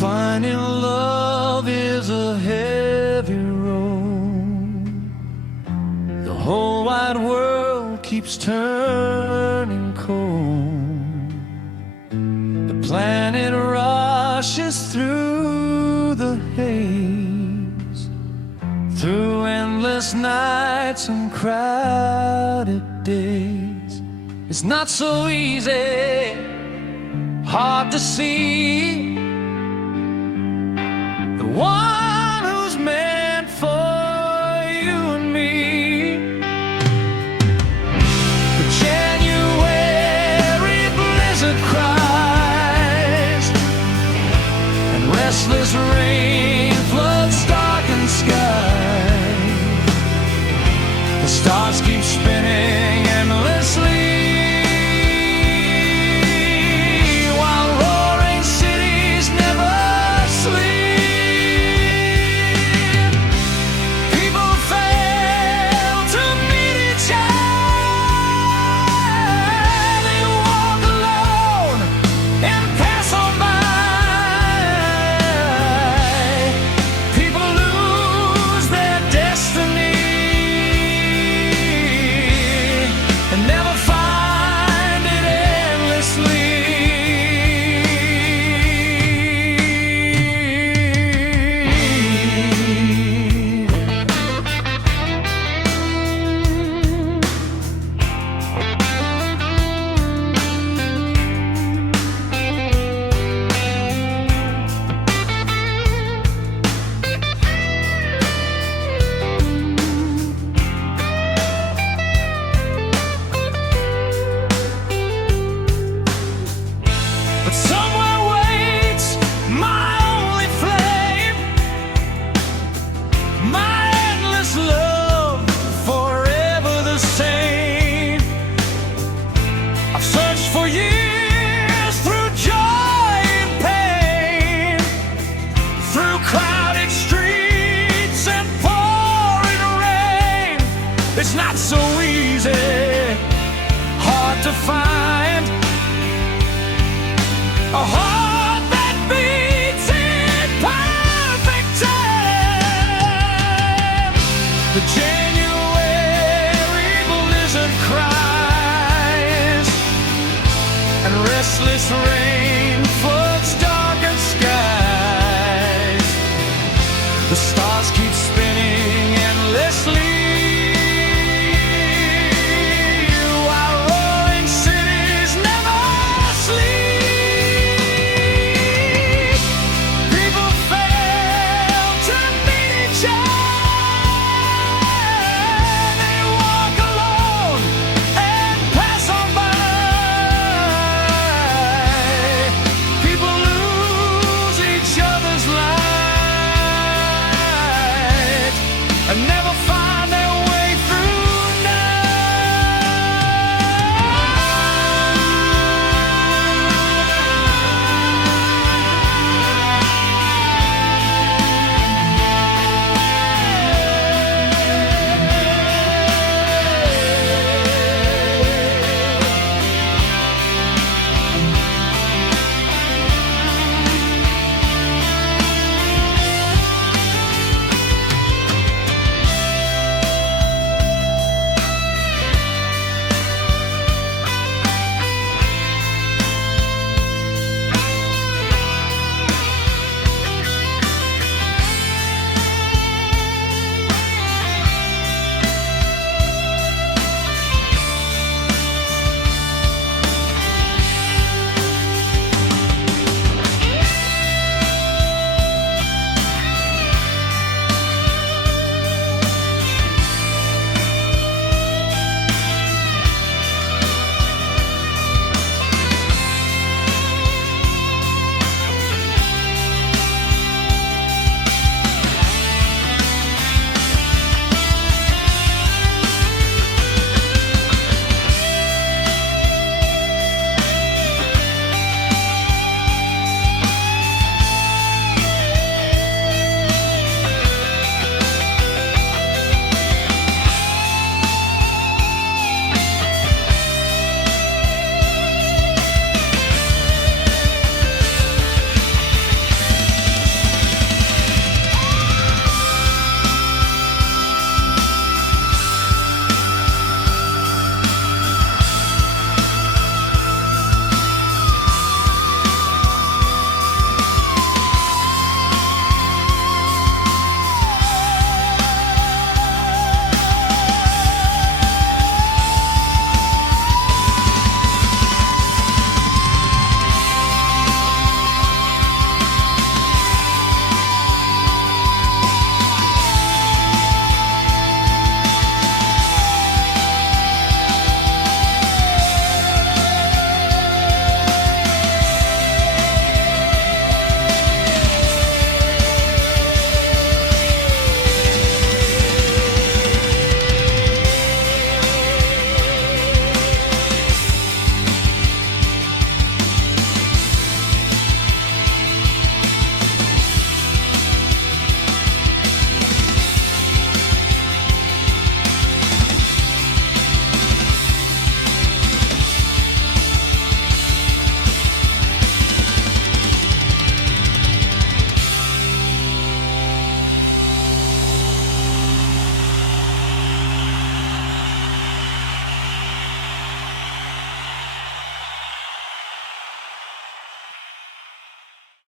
Finding love is a heavy road. The whole wide world keeps turning cold. The planet rushes through the haze, through endless nights and crowded days. It's not so easy, hard to see the one who's meant for you and me. The January blizzard cries, and restless rain floods darkened sky. The stars keep spinning endlessly, but somewhere waits my only flame, my endless love, forever the same. I've searched for years through joy and pain, through crowded streets and pouring rain. It's not so easy, hard to find a heart that beats in perfect time. The January blizzard cries, and restless rain floods darkened skies. The stars keep spinning